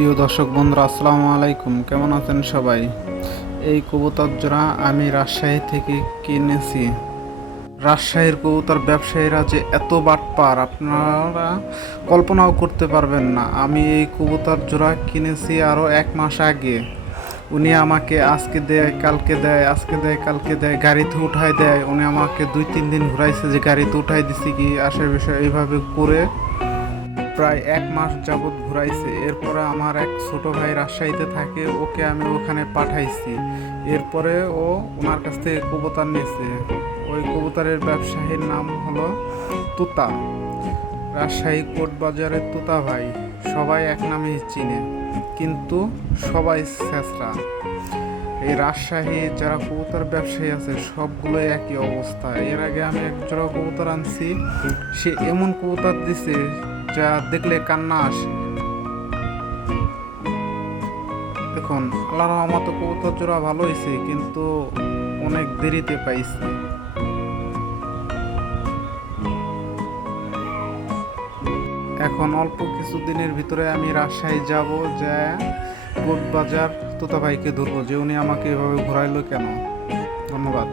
প্রিয় দর্শক বন্ধুরা, আসসালামু আলাইকুম। কেমন আছেন সবাই? এই কবুতর জোড়া আমি রাজশাহী থেকে কিনেছি। রাজশাহীর কবুতর ব্যবসায়ীরা যে এত বাটপার, আপনারা কল্পনাও করতে পারবেন না। আমি এই কবুতর জোড়া কিনেছি আরও এক মাস আগে। উনি আমাকে আজকে দেয়, কালকে দেয়, আজকে দেয়, কালকে দেয়, গাড়িতে উঠায় দেয়। উনি আমাকে দুই, তিন দিন ঘুরাইছে যে গাড়িতে উঠাই দিছি কি আসার বিষয় এইভাবে করে প্রায় এক মাস যাবৎ ঘুরাইছে। এরপরে আমার এক ছোট ভাই রাজশাহীতে থাকে, ওকে আমি ওখানে পাঠাইছি। এরপরে ও ওনার কাছ থেকে কবুতর নিয়েছে ওই কবুতরের ব্যবসায়ীর নাম হলো তুতা। রাজশাহী কোট বাজারের তুতা ভাই। সবাই এক নামেই চিনে, কিন্তু সবাই শেষরা। এই রাজশাহী যারা কবুতর ব্যবসায়ী আছে, সবগুলোই একই অবস্থা। এর আগে আমি এক জোড়া কবুতর আনছি, সে এমন কবুতর দিছে যা দেখলে কান্না আসে। দেখুন, আল্লাহর রহমত কবুতর জোড়া ভালো হয়েছে কিন্তু অনেক দেরিতে পাইছি। এখন অল্প কিছু দিনের ভিতরে আমি রাজশাহী যাব, যে কোট বাজার তোতা ভাইকে ধরবো, যে উনি আমাকে এভাবে ঘোরাইলো কেন? ধন্যবাদ।